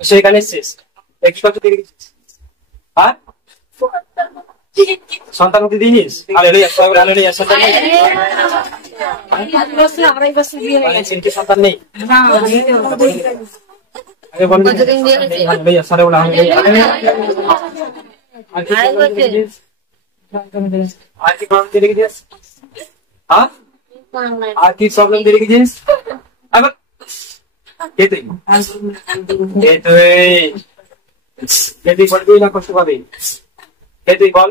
সেখানে শেষ এক্স কত দিয়ে গেছিস আর সন্তান মুক্তি দিয়েছিস হালেলুয়া হালেলুয়া সন্তান নেই সন্তান নেই আগে বলবি হালেলুয়া সালাউল্লাহ আর কি প্রবলেম দিয়ে গেছিস হ্যাঁ আর কি প্রবলেম দিয়ে গেছিস আবার কে তুই কে তুই বলবি না কষ্ট পাবি কে তুই বল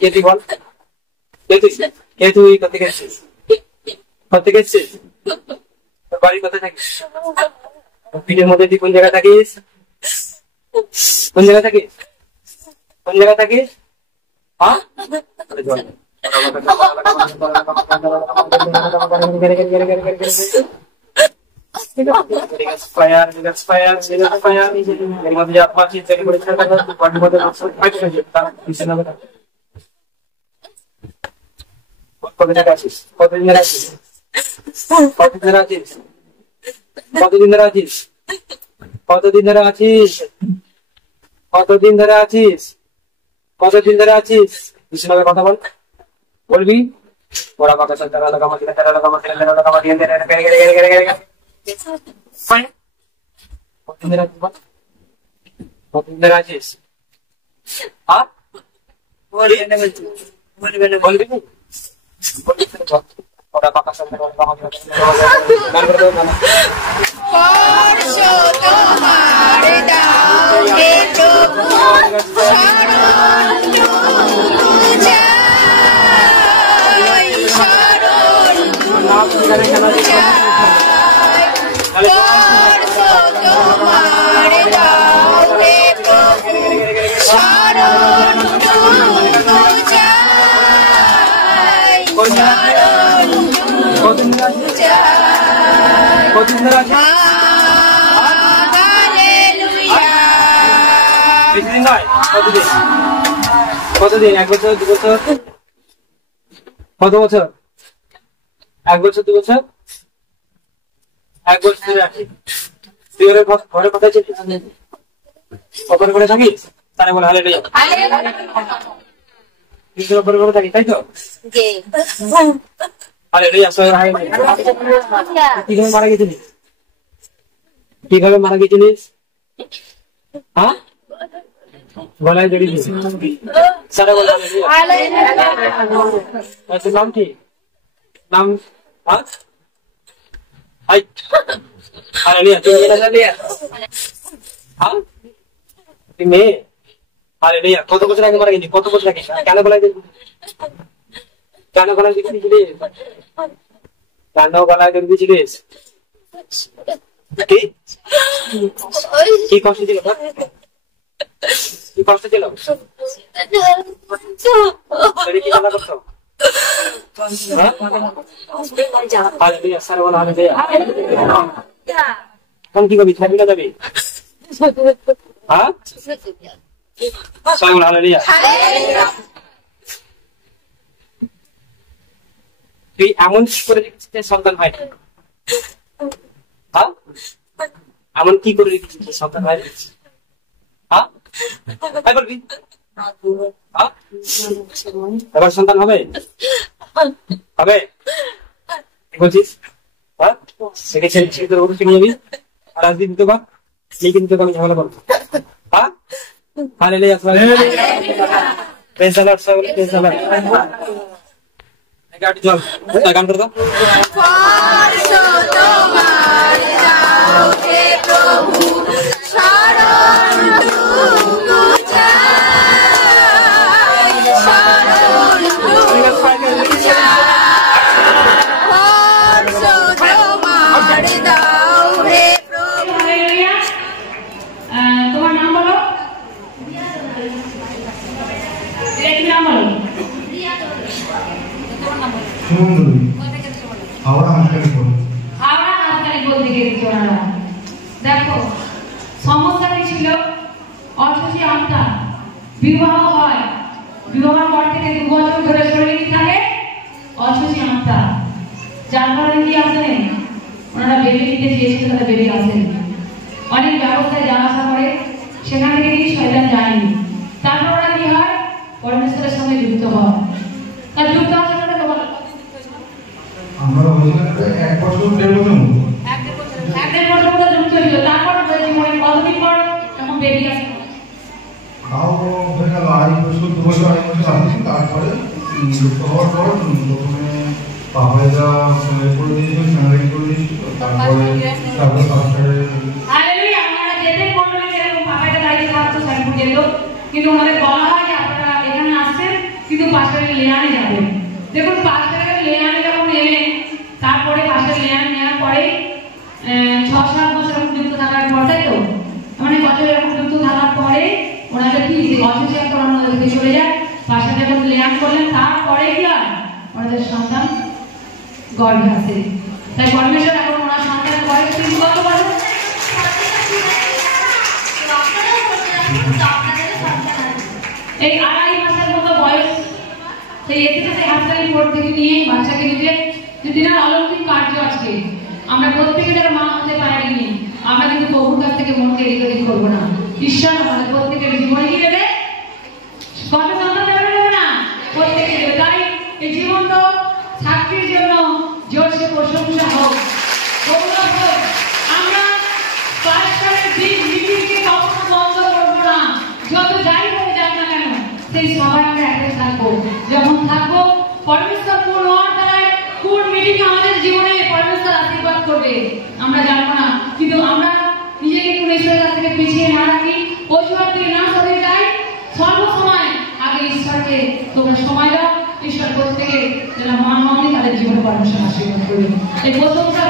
কে তুই বল কে তুই কোথা গেছিস কোথা গেছিস তোর বাড়ি কোথায় থাকিস পিঠের মধ্যে তুই কোন জায়গায় থাকিস কোন জায়গায় থাকিস কোন জায়গায় থাকিস হ্যাঁ কতদিন আছিস কতদিন আছিস কতদিন আছিস কতদিন ধরে আছিস কতদিন ধরে আছিস কতদিন ধরে আছিস কতদিন ধরে আছিস বিষ্ণুভাবে কথা বল বলবি ওরা বাবা সন্তান লাগা মাটি তারা লাগা মাটি লাগা মাটি এনে কতদিন ধরে আছিস কতদিন ধরে আছিস হ্যাঁ বলবি বলবি ওরা বাবা সন্তান লাগা মাটি গান করে দাও গান তোমারে দাও হে প্রভু শরণ কতদিন এক বছর দু বছর কত বছর এক বছর দু বছর এক বছর ধরে আছিস তুই ঘরে কোথায় ছিলিস অপরে করে থাকিস তারা বলে হালেলুয়া তুই অপরে করে থাকিস তাই তো হালেলুয়া কিভাবে মারা গেছিলিস কিভাবে মারা গেছিলিস হ্যাঁ গলায় জড়িয়ে দিস সারা বলে হালেলুয়া তোর নাম কি নাম হ্যাঁ হালেলুয়া তুই হালেলুয়া হ্যাঁ তুই মেয়ে হালেলুয়া কত বছর আগে মারা গেছিস কত বছর আগে কেন গলায় কেন গলায় দিয়েছিলিস কেন গলায় জড়িয়ে দিয়েছিলিস কি কষ্ট ছিল কি কষ্ট ছিল কি জানা করতো এখন কি করবি ছাড়বি না যাবি হ্যাঁ তুই এমন কি করে রেখেছিস সন্তান হয় হ্যাঁ এমন কি করে রেখেছিস সন্তান হয় হ্যাঁ বলবি এবার সন্তান হবে হবে বলছিস হ্যাঁ শিখে তোর ওপর শিখে যাবি আর আজ দিন তো বা এই কিন্তু আমি ঝামেলা করবো হ্যাঁ হালেলুয়া প্রেজ দ্য লর্ড সবাই প্রেজ দ্য লর্ড গাড়ি চল গান করে দাও প্রভু শরণ তোমার নাম বলো দেখো সমস্যা কি ছিল অসুখী আত্মা বিবাহ হয়, বিবাহের পর থেকে 2 বছর ধরে শরীরে কি থাকে? অসুচি আত্মা। যার কারণে কি আসেন, ওনারা বেবি নিতে চেয়েছিল, তারা বেবি আসেন। অনেক ব্যবস্থায় যাওয়া আসা করে, সেখান থেকে কি শয়তান যায়নি। তারপর ওরা কি হয়? পরমেশ্বরের সঙ্গে যুক্ত হয়। তার যুক্ত হওয়ার জন্য আমরা হয়েছিল 1 বছর 1.5 বছর মতো। 1.5 বছর মতো যুক্ত ছিল। তারপর জীবনে কতদিন পর তখন বেবি আসে? তাও হয়ে গেল 2 বছর 2 বছর আসছি। তারপরে যুক্ত হওয়ার পর প্রথমে পাপাইদা করে দিয়েছিল, স্যানারি করে দিয়েছিল। তারপরে পাস্টারে হালেলুয়া। আমরা যেতে বললে এরকম পাপাইদা দাঁড়িয়ে থাকতো, স্যানারি যেত, কিন্তু ওনাদের বলা হয় যে আপনারা এখানে আসছেন কিন্তু পাস্টারের লেয়ানে যাবেন। দেখুন পাস্টারের লেয়ানে যখন এলেন, তারপরে পাস্টারের লেয়ানে নেওয়ার পরে 6-7 বছর যুক্ত থাকার পর, তাই তো মানে বছর এরকম যুক্ত থাকার পরে ওনাদের কি অসুস্থ একটা ওনাদের থেকে চলে যায়। পাস্টার যখন লেয়ান করলেন, তারপরে কি হয়? ওনাদের সন্তান গর্ভে আসে। তাই পরমেশ্বর এখন ওনার সন্তানের বয়স 3 কত বছর? এই 2.5 মাসের মতো বয়স। সেই এসেছে হাসপাতালের পর থেকে নিয়ে বাচ্চাকে নিতে, যে দিনের অলৌকিক কার্য আজকে আমরা প্রত্যেকে যারা মা হতে পারিনি, আমরা কিন্তু প্রভুর কাছ থেকে মনকে এদিক করবো না। ঈশ্বর আমাদের প্রত্যেকের জীবনে কি দেবে? কত সন্তান দেবে না? প্রত্যেকে দেবে। তাই এই জীবন তো সাক্ষীর জন্য জোরসে প্রশংসা হোক, গৌরব হোক। আমরা পারস্পরিক দিক নীতিকে কখনো বন্ধ করবো না। যত যাই হয়ে যাক না কেন, সেই সবাই আমরা একসাথে থাকবো। যখন থাকবো, পরমেশ্বর কোন দ্বারায় কোন মিটিং আমাদের জীবনে পরমেশ্বর আশীর্বাদ করবে আমরা জানবো না। কিন্তু আমরা নিজেকে কোন ঈশ্বরের কাছ থেকে পিছিয়ে না রাখি, অজুহাত দিয়ে না সরে যাই। সর্বসময় আগে ঈশ্বরকে তোমরা সময় দাও। ঈশ্বর প্রত্যেকে যারা মা হয়নি তাদের জীবনে পরমেশ্বর আশীর্বাদ করবে। এই প্রশংসা